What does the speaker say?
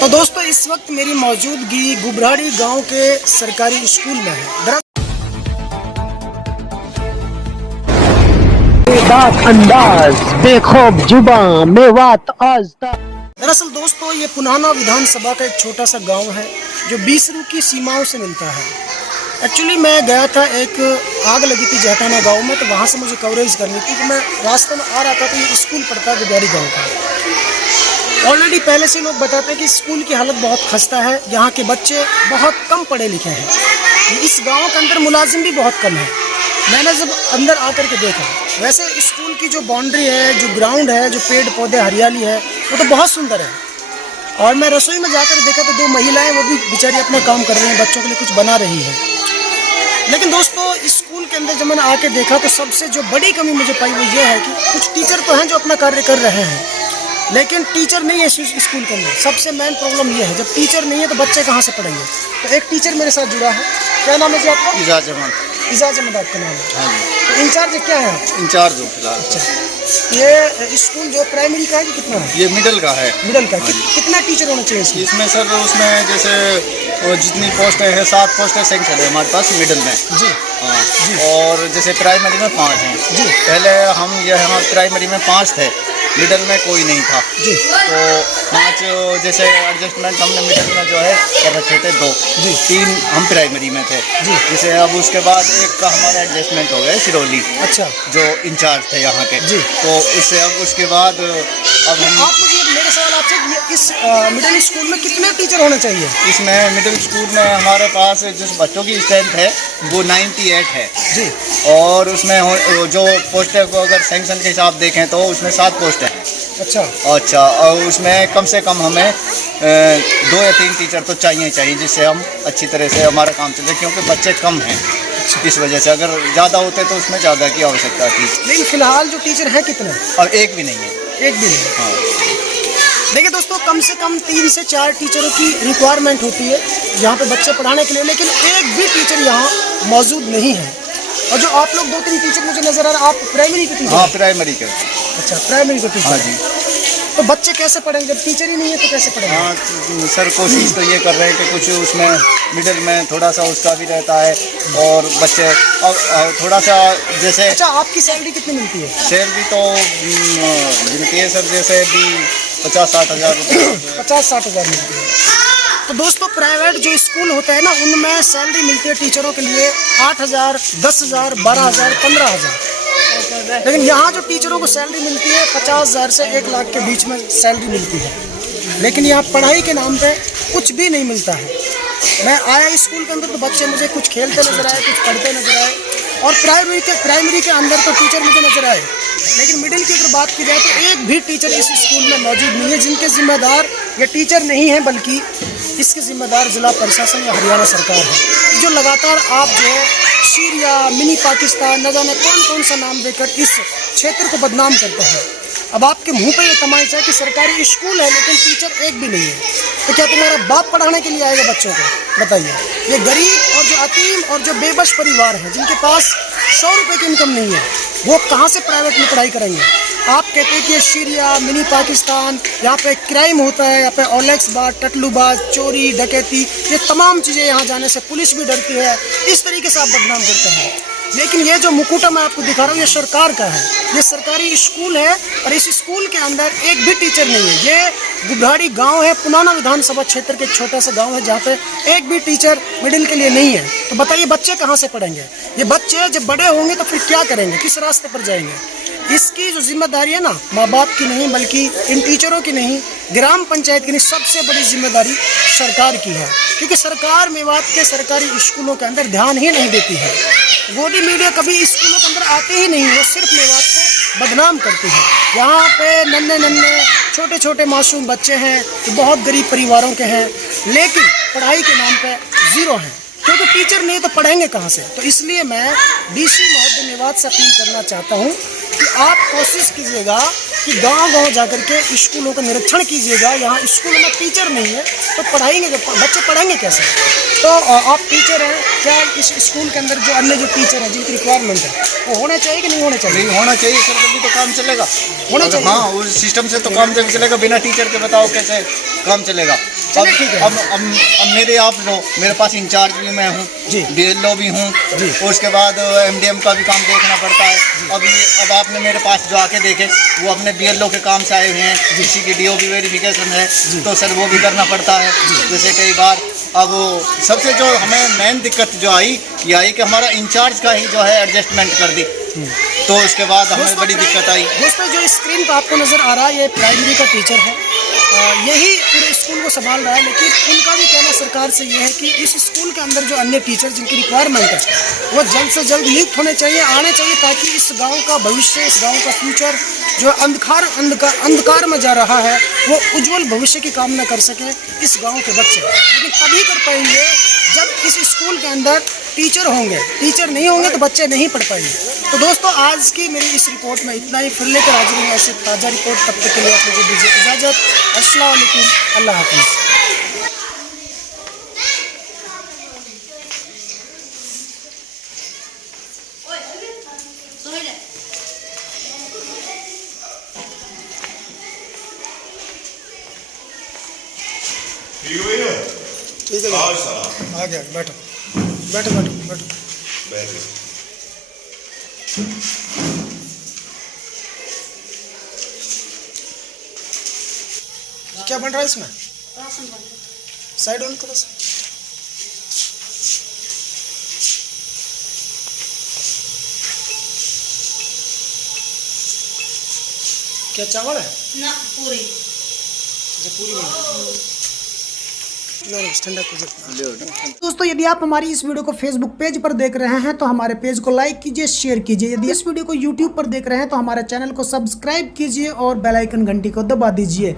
तो दोस्तों इस वक्त मेरी मौजूदगी गुबराड़ी गांव के सरकारी स्कूल में है। अंदाज बेखौफ जुबां मेवात आज तक। दरअसल दोस्तों ये पुनाना विधानसभा का एक छोटा सा गांव है जो बीसरू की सीमाओं से मिलता है। एक्चुअली मैं गया था, एक आग लगी थी जहटाना गांव में, तो वहाँ से मुझे कवरेज करनी थी। तो मैं रास्ते में आ रहा था तो ये स्कूल पड़ता है गुबराड़ी गाँव का। ऑलरेडी पहले से लोग बताते हैं कि स्कूल की हालत बहुत खस्ता है, यहाँ के बच्चे बहुत कम पढ़े लिखे हैं। इस गांव के अंदर मुलाजिम भी बहुत कम है। मैंने जब अंदर आकर के देखा, वैसे स्कूल की जो बाउंड्री है, जो ग्राउंड है, जो पेड़ पौधे हरियाली है, वो तो बहुत सुंदर है। और मैं रसोई में जाकर देखा तो 2 महिलाएं, वो भी बेचारी अपना काम कर रही हैं, बच्चों के लिए कुछ बना रही है। लेकिन दोस्तों स्कूल के अंदर जब मैंने आके देखा तो सबसे जो बड़ी कमी मुझे पाई वो ये है कि कुछ टीचर तो हैं जो अपना कार्य कर रहे हैं, लेकिन टीचर नहीं है स्कूल के अंदर। सबसे मेन प्रॉब्लम ये है, जब टीचर नहीं है तो बच्चे कहाँ से पढ़ेंगे। तो एक टीचर मेरे साथ जुड़ा है। क्या नाम है जी आपका? इजाज अहमद। इजाज अहमद आपका नाम है? हाँ जी। तो इंचार्ज क्या है आप? इंचार्ज हूँ फिलहाल। अच्छा, ये स्कूल जो प्राइमरी का है कि कितना है? ये मिडिल का है। मिडिल का। कितना टीचर होना चाहिए इसमें? इसमें सर उसमें जैसे जितनी पोस्टें हैं 7 पोस्टें सेंक्शन है हमारे पास मिडिल में जी। हाँ जी। और जैसे प्राइमरी में 5 हैं जी। पहले हम यहाँ प्राइमरी में 5 थे, मिडिल में कोई नहीं था जी। तो 5 जैसे एडजस्टमेंट हमने मिडिल में जो है कर रखे थे 2 जी। 3 हम प्राइमरी में थे जी। जैसे अब उसके बाद एक का हमारा एडजस्टमेंट हो गया सिरौली, अच्छा, जो इंचार्ज थे यहाँ के। जी। तो इससे अब उसके बाद अब हम आप मुझे मेरा सवाल आपसे, इस मिडिल स्कूल में कितने टीचर होने चाहिए? इसमें मिडिल स्कूल में हमारे पास जिस बच्चों की स्ट्रेंथ है वो 98 है जी। और उसमें जो पोस्टें को अगर सेंक्शन के हिसाब देखें तो उसमें 7 पोस्टें हैं। अच्छा, और उसमें कम से कम हमें 2 या 3 टीचर तो चाहिए जिससे हम अच्छी तरह से हमारा काम चले, क्योंकि बच्चे कम हैं। इस वजह से अगर ज़्यादा होते तो उसमें ज़्यादा की आवश्यकता थी। लेकिन फिलहाल जो टीचर हैं कितने? और एक भी नहीं है। एक भी नहीं। हाँ। देखिए दोस्तों, कम से कम 3 से 4 टीचरों की रिक्वायरमेंट होती है यहाँ पे बच्चे पढ़ाने के लिए, लेकिन एक भी टीचर यहाँ मौजूद नहीं है। और जो आप लोग 2-3 टीचर मुझे नजर आ रहा है, आप प्राइमरी के टीचर? हाँ, प्राइमरी के। अच्छा, प्राइमरी के टीचर। हाँ जी। तो बच्चे कैसे पढ़ेंगे जब टीचर ही नहीं है, तो कैसे पढ़ेंगे? हाँ सर, कोशिश तो ये कर रहे हैं कि कुछ उसमें मिडिल में थोड़ा सा उसका भी रहता है और बच्चे और थोड़ा सा जैसे। अच्छा, आपकी सैलरी कितनी मिलती है? सैलरी तो मिलती है सर जैसे भी 50-60 हज़ार रुपये। 50-60 हज़ार मिलती है। तो दोस्तों प्राइवेट जो स्कूल होते हैं ना, उनमें सैलरी मिलती है टीचरों के लिए 8 हज़ार, 10 हज़ार, 12 हज़ार, 15 हज़ार। लेकिन यहाँ जो टीचरों को सैलरी मिलती है 50 हज़ार से 1 लाख के बीच में सैलरी मिलती है। लेकिन यहाँ पढ़ाई के नाम पे कुछ भी नहीं मिलता है। मैं आया स्कूल के अंदर तो बच्चे मुझे कुछ खेलते नजर आए, कुछ पढ़ते नजर आए, और प्राइमरी के अंदर तो टीचर मुझे नजर आए। लेकिन मिडिल की अगर बात की जाए तो एक भी टीचर इस स्कूल में मौजूद नहीं है। जिनके जिम्मेदार ये टीचर नहीं है, बल्कि इसके जिम्मेदार जिला प्रशासन या हरियाणा सरकार है, जो लगातार आप जो है सीरिया, मिनी पाकिस्तान, न जाने कौन कौन सा नाम देकर इस क्षेत्र को बदनाम करते हैं। अब आपके मुंह पे ये तमाचा है कि सरकारी स्कूल है लेकिन टीचर एक भी नहीं है, तो क्या तुम्हारा बाप पढ़ाने के लिए आएगा बच्चों को? बताइए। ये गरीब और जो अतीम और जो बेबस परिवार है, जिनके पास 100 रुपये की इनकम नहीं है, वो कहाँ से प्राइवेट में पढ़ाई करेंगे? आप कहते हैं कि ये सीरिया, मिनी पाकिस्तान, यहाँ पे क्राइम होता है, यहाँ पे ओलेक्स बाज, टटलूबाज, चोरी, डकैती, ये तमाम चीज़ें यहाँ जाने से पुलिस भी डरती है। इस तरीके से आप बदनाम करते हैं। लेकिन ये जो मुकुटा मैं आपको दिखा रहा हूँ, ये सरकार का है, ये सरकारी स्कूल है, और इस स्कूल के अंदर एक भी टीचर नहीं है। ये गुबराड़ी गांव है, पुनाना विधानसभा क्षेत्र के एक छोटा सा गांव है, जहाँ पे एक भी टीचर मिडिल के लिए नहीं है। तो बताइए बच्चे कहाँ से पढ़ेंगे? ये बच्चे जब बड़े होंगे तो फिर क्या करेंगे, किस रास्ते पर जाएंगे? इसकी जो जिम्मेदारी है ना, माँ बाप की नहीं बल्कि इन टीचरों की नहीं, ग्राम पंचायत की नहीं, सबसे बड़ी जिम्मेदारी सरकार की है। क्योंकि सरकार मेवात के सरकारी स्कूलों के अंदर ध्यान ही नहीं देती है। गोदी मीडिया कभी स्कूलों के अंदर आते ही नहीं, वो सिर्फ मेवात को बदनाम करती है। यहाँ पे नन्हे छोटे छोटे मासूम बच्चे हैं जो बहुत गरीब परिवारों के हैं, लेकिन पढ़ाई के नाम पे ज़ीरो हैं, क्योंकि टीचर नहीं तो पढ़ेंगे कहाँ से। तो इसलिए मैं डीसी महोदय मेवात से अपील करना चाहता हूँ कि आप कोशिश कीजिएगा कि गांव-गांव जाकर के स्कूलों का निरीक्षण कीजिएगा। यहाँ स्कूल में टीचर नहीं है तो पढ़ाएंगे, बच्चे पढ़ेंगे कैसे? तो आप टीचर हैं, क्या इस स्कूल के अंदर जो अन्य जो टीचर हैं जिनकी रिक्वायरमेंट है वो होने चाहिए कि नहीं होने चाहिए? नहीं होना चाहिए सर, तभी तो काम चलेगा। होना चाहिए। हाँ, उस सिस्टम से तो काम चलेगा, बिना टीचर के बताओ कैसे काम चलेगा। चलिए ठीक है। अब मेरे आप लो, मेरे पास इंचार्ज भी मैं हूँ जी। BLO भी हूँ, उसके बाद MDM का भी काम देखना पड़ता है। अब आपने मेरे पास जो आके देखे वो अपने BLO के काम से आए हुए हैं, किसी की DO भी वेरिफिकेशन है तो सर वो भी करना पड़ता है। जैसे कई बार अब सबसे जो हमें मेन दिक्कत जो आई ये आई कि हमारा इंचार्ज का ही जो है एडजस्टमेंट कर दी, तो उसके बाद हमें बड़ी दिक्कत आई। दोस्तों जो स्क्रीन पर आपको नज़र आ रहा है ये प्राइमरी का टीचर है, यही पूरे स्कूल को संभाल रहा है। लेकिन उनका भी कहना सरकार से ये है कि इस स्कूल के अंदर जो अन्य टीचर जिनकी रिक्वायरमेंट है वो जल्द से जल्द नियुक्त होने चाहिए, आने चाहिए, ताकि इस गांव का भविष्य, इस गांव का फ्यूचर जो अंधकार में जा रहा है वो उज्जवल भविष्य की कामना कर सके इस गाँव के बच्चे। लेकिन तभी कर पाएंगे जब इस स्कूल के अंदर टीचर होंगे, टीचर नहीं होंगे तो बच्चे नहीं पढ़ पाएंगे। तो दोस्तों आज की मेरी इस रिपोर्ट में इतना ही, फिर लेकर हाजिर हूँ ऐसे ताज़ा रिपोर्ट। तब तक के लिए आप लोगों को दीजिए इजाज़त। अस्सलाम वालेकुम, अल्लाह हाफिज़। ठीक है, आ गया, बैठो बैठो बैठो बैठो। क्या बन रहा है इसमें? साइड ऑन करो। क्या चावल है ना? पूरी। अच्छा पूरी बन रही है। ठंडा दोस्तों यदि आप हमारी इस वीडियो को फेसबुक पेज पर देख रहे हैं तो हमारे पेज को लाइक कीजिए, शेयर कीजिए। यदि इस वीडियो को यूट्यूब पर देख रहे हैं तो हमारे चैनल को सब्सक्राइब कीजिए और बेल आइकन घंटी को दबा दीजिए।